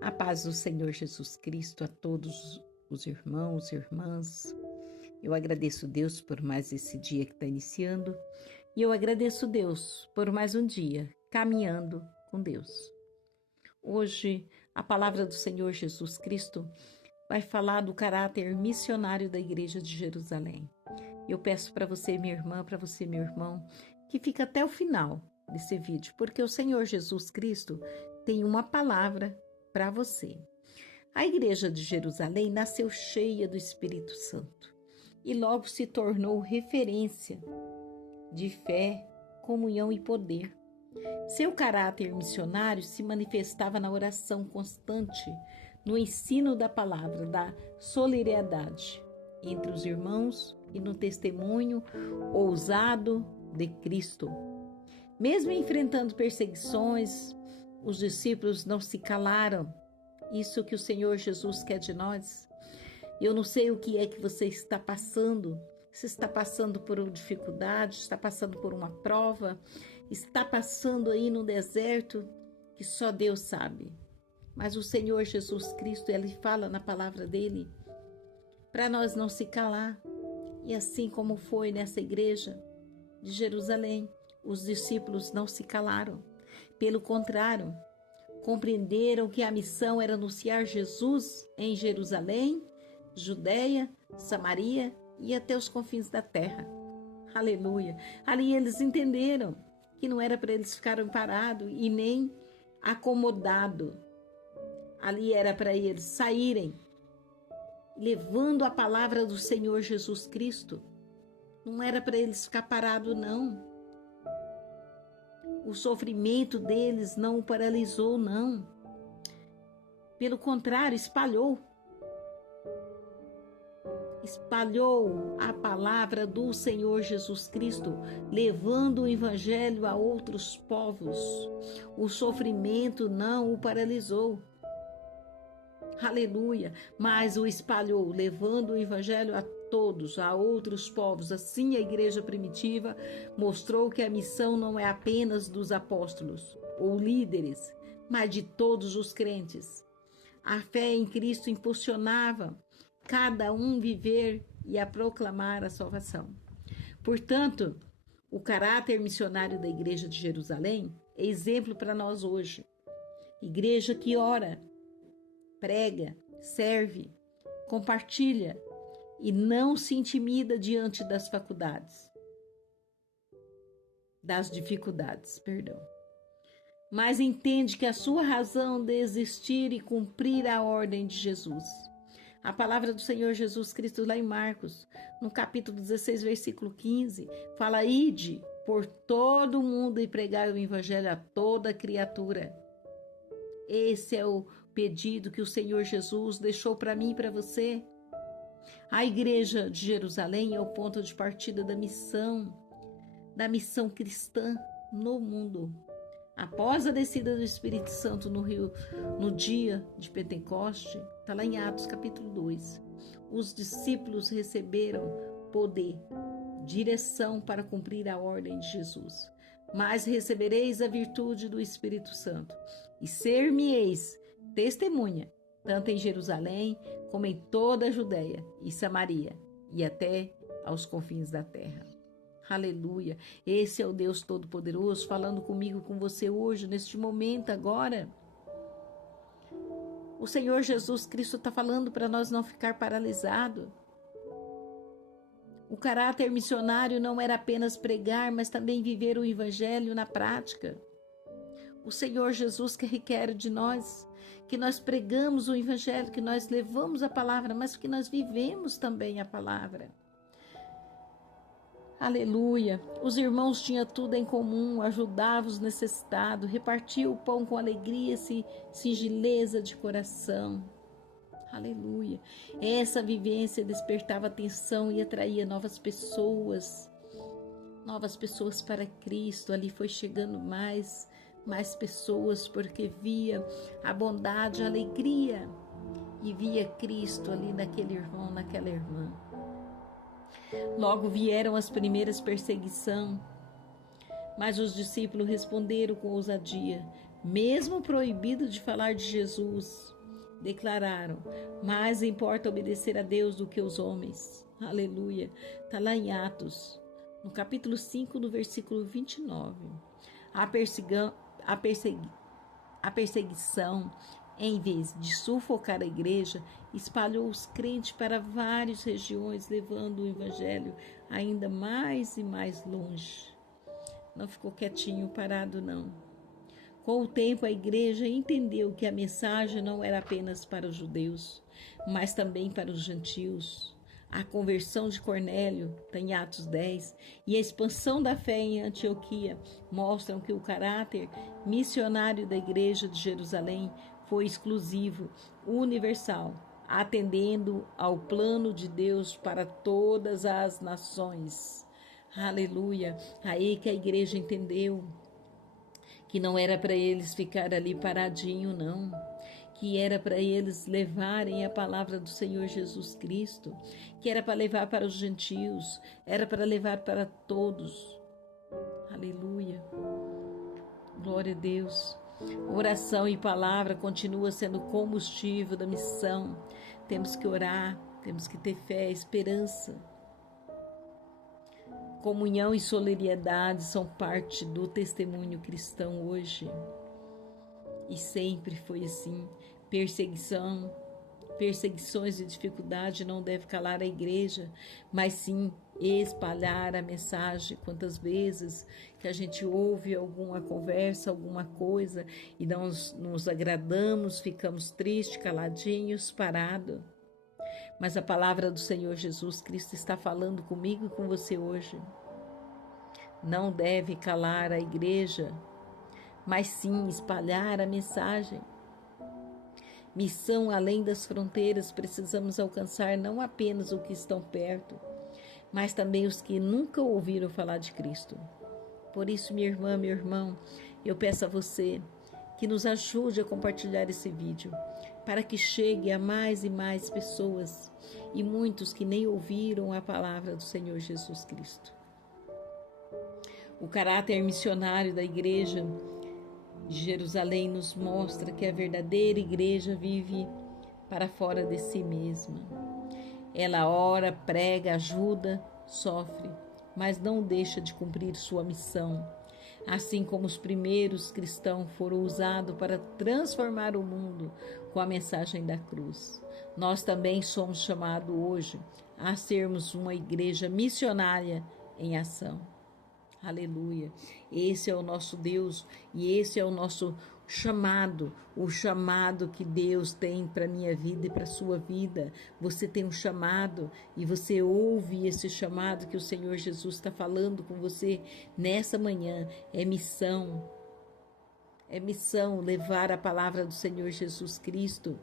A paz do Senhor Jesus Cristo a todos os irmãos e irmãs. Eu agradeço Deus por mais esse dia que está iniciando e eu agradeço Deus por mais um dia caminhando com Deus. Hoje, a palavra do Senhor Jesus Cristo vai falar do caráter missionário da Igreja de Jerusalém. Eu peço para você, minha irmã, para você, meu irmão, que fique até o final desse vídeo, porque o Senhor Jesus Cristo tem uma palavra para você. A Igreja de Jerusalém nasceu cheia do Espírito Santo e logo se tornou referência de fé, comunhão e poder. Seu caráter missionário se manifestava na oração constante, no ensino da palavra, da solidariedade entre os irmãos e no testemunho ousado de Cristo. Mesmo enfrentando perseguições, os discípulos não se calaram. Isso que o Senhor Jesus quer de nós. Eu não sei o que é que você está passando. Se está passando por uma dificuldade, está passando por uma prova, está passando aí no deserto, que só Deus sabe. Mas o Senhor Jesus Cristo, Ele fala na palavra dEle, para nós não se calar. E assim como foi nessa igreja de Jerusalém, os discípulos não se calaram. Pelo contrário, compreenderam que a missão era anunciar Jesus em Jerusalém, Judeia, Samaria e até os confins da terra. Aleluia! Ali eles entenderam que não era para eles ficarem parados e nem acomodados. Ali era para eles saírem, levando a palavra do Senhor Jesus Cristo. Não era para eles ficar parados, não. O sofrimento deles não o paralisou, não. Pelo contrário, espalhou a palavra do Senhor Jesus Cristo, levando o evangelho a outros povos. O sofrimento não o paralisou. Aleluia! Mas o espalhou, levando o evangelho a todos, a outros povos. Assim, a igreja primitiva mostrou que a missão não é apenas dos apóstolos ou líderes, mas de todos os crentes. A fé em Cristo impulsionava cada um viver e a proclamar a salvação. Portanto, o caráter missionário da Igreja de Jerusalém é exemplo para nós hoje. Igreja que ora, prega, serve, compartilha e não se intimida diante das dificuldades, mas entende que a sua razão de existir e cumprir a ordem de Jesus. A palavra do Senhor Jesus Cristo lá em Marcos, no capítulo 16, versículo 15, fala: ide por todo o mundo e pregai o evangelho a toda criatura. Esse é o pedido que o Senhor Jesus deixou para mim e para você. A Igreja de Jerusalém é o ponto de partida da missão cristã no mundo. Após a descida do Espírito Santo no dia de Pentecoste, está lá em Atos capítulo 2, os discípulos receberam poder, direção para cumprir a ordem de Jesus. Mas recebereis a virtude do Espírito Santo e ser-me-eis testemunha, tanto em Jerusalém como em toda a Judéia e Samaria e até aos confins da terra. Aleluia! Esse é o Deus Todo-Poderoso falando comigo, com você hoje, neste momento, agora. O Senhor Jesus Cristo está falando para nós não ficar paralisado. O caráter missionário não era apenas pregar, mas também viver o evangelho na prática. O Senhor Jesus que requer de nós que nós pregamos o evangelho, que nós levamos a palavra, mas que nós vivemos também a palavra. Aleluia! Os irmãos tinham tudo em comum, ajudavam os necessitados, repartiam o pão com alegria e singeleza de coração. Aleluia! Essa vivência despertava atenção e atraía novas pessoas para Cristo. Ali foi chegando mais pessoas, porque via a bondade, a alegria e via Cristo ali naquele irmão, naquela irmã. Logo vieram as primeiras perseguições, mas os discípulos responderam com ousadia: mesmo proibido de falar de Jesus, declararam: mais importa obedecer a Deus do que os homens. Aleluia. Está lá em Atos, no capítulo 5, no versículo 29. A perseguição, em vez de sufocar a igreja, espalhou os crentes para várias regiões, levando o evangelho ainda mais e mais longe. Não ficou quietinho, parado, não. Com o tempo, a igreja entendeu que a mensagem não era apenas para os judeus, mas também para os gentios. A conversão de Cornélio, está em Atos 10, e a expansão da fé em Antioquia mostram que o caráter missionário da igreja de Jerusalém foi exclusivo, universal, atendendo ao plano de Deus para todas as nações. Aleluia! Aí que a igreja entendeu que não era para eles ficar ali paradinho, não. Que era para eles levarem a palavra do Senhor Jesus Cristo, que era para levar para os gentios, era para levar para todos. Aleluia. Glória a Deus. Oração e palavra continua sendo combustível da missão. Temos que orar, temos que ter fé, esperança. Comunhão e solidariedade são parte do testemunho cristão hoje. E sempre foi assim. Perseguições e dificuldade não devem calar a igreja, mas sim espalhar a mensagem. Quantas vezes que a gente ouve alguma conversa, alguma coisa, e não nos agradamos, ficamos tristes, caladinhos, parados. Mas a palavra do Senhor Jesus Cristo está falando comigo e com você hoje. Não deve calar a igreja, mas sim espalhar a mensagem. Missão além das fronteiras, precisamos alcançar não apenas os que estão perto, mas também os que nunca ouviram falar de Cristo. Por isso, minha irmã, meu irmão, eu peço a você que nos ajude a compartilhar esse vídeo, para que chegue a mais e mais pessoas, e muitos que nem ouviram a palavra do Senhor Jesus Cristo. O caráter missionário da igreja de Jerusalém nos mostra que a verdadeira igreja vive para fora de si mesma. Ela ora, prega, ajuda, sofre, mas não deixa de cumprir sua missão. Assim como os primeiros cristãos foram usados para transformar o mundo com a mensagem da cruz, nós também somos chamados hoje a sermos uma igreja missionária em ação. Aleluia. Esse é o nosso Deus e esse é o nosso chamado, o chamado que Deus tem para a minha vida e para a sua vida. Você tem um chamado e você ouve esse chamado que o Senhor Jesus está falando com você nessa manhã. É missão levar a palavra do Senhor Jesus Cristo.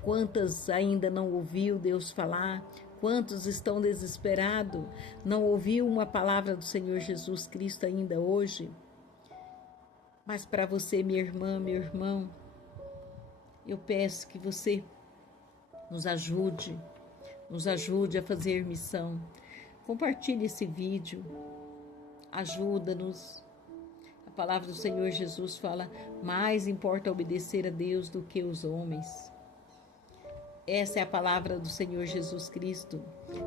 Quantas ainda não ouviu Deus falar? Quantos estão desesperados? Não ouviu uma palavra do Senhor Jesus Cristo ainda hoje? Mas para você, minha irmã, meu irmão, eu peço que você nos ajude a fazer missão. Compartilhe esse vídeo, ajuda-nos. A palavra do Senhor Jesus fala: mais importa obedecer a Deus do que os homens. Essa é a palavra do Senhor Jesus Cristo,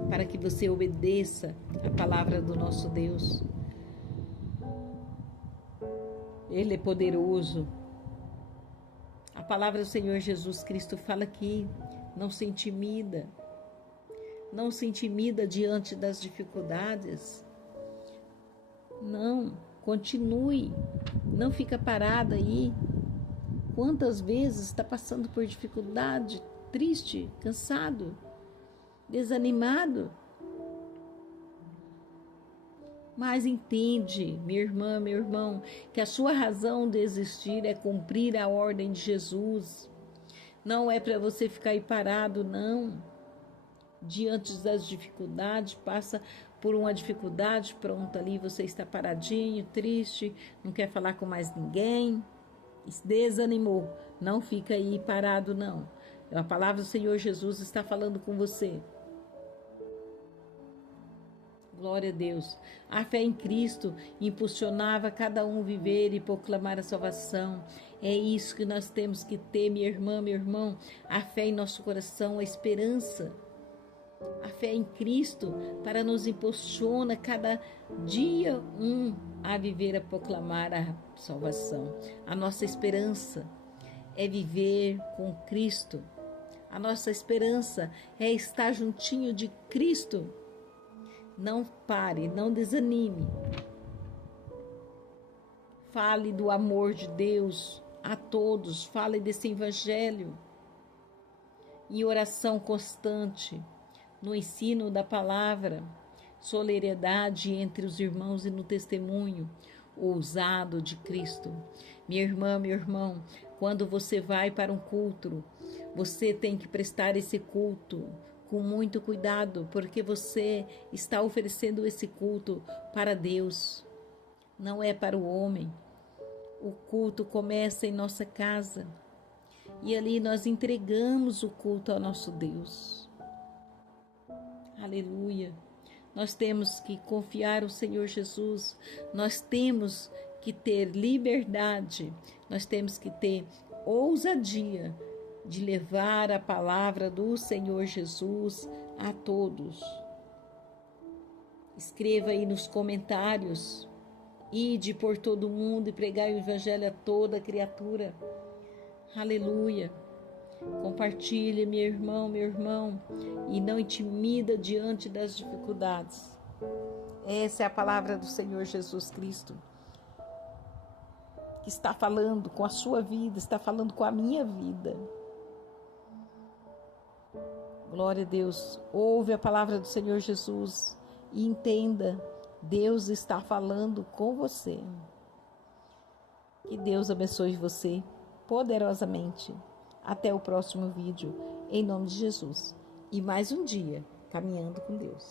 para que você obedeça a palavra do nosso Deus. Ele é poderoso. A palavra do Senhor Jesus Cristo fala que não se intimida diante das dificuldades. Não, continue, não fica parado aí. Quantas vezes está passando por dificuldade, triste, cansado, desanimado? Mas entende, minha irmã, meu irmão, que a sua razão de existir é cumprir a ordem de Jesus. Não é para você ficar aí parado, não. Diante das dificuldades, passa por uma dificuldade, pronto, ali você está paradinho, triste, não quer falar com mais ninguém, desanimou. Não fica aí parado, não. A palavra do Senhor Jesus está falando com você. Glória a Deus. A fé em Cristo impulsionava cada um viver e proclamar a salvação. É isso que nós temos que ter, minha irmã, meu irmão. A fé em nosso coração, a esperança. A fé em Cristo para nos impulsiona cada dia a viver, a proclamar a salvação. A nossa esperança é viver com Cristo. A nossa esperança é estar juntinho de Cristo. Não pare, não desanime. Fale do amor de Deus a todos. Fale desse evangelho. Em oração constante, no ensino da palavra, solidariedade entre os irmãos e no testemunho ousado de Cristo. Minha irmã, meu irmão, quando você vai para um culto, você tem que prestar esse culto com muito cuidado, porque você está oferecendo esse culto para Deus, não é para o homem. O culto começa em nossa casa e ali nós entregamos o culto ao nosso Deus. Aleluia! Nós temos que confiar no Senhor Jesus, nós temos que ter liberdade, nós temos que ter ousadia de levar a palavra do Senhor Jesus a todos. Escreva aí nos comentários: ide por todo mundo e pregai o evangelho a toda criatura. Aleluia! Compartilhe, meu irmão, e não intimida diante das dificuldades. Essa é a palavra do Senhor Jesus Cristo, que está falando com a sua vida, está falando com a minha vida. Glória a Deus. Ouve a palavra do Senhor Jesus e entenda, Deus está falando com você. Que Deus abençoe você poderosamente. Até o próximo vídeo, em nome de Jesus. E mais um dia caminhando com Deus.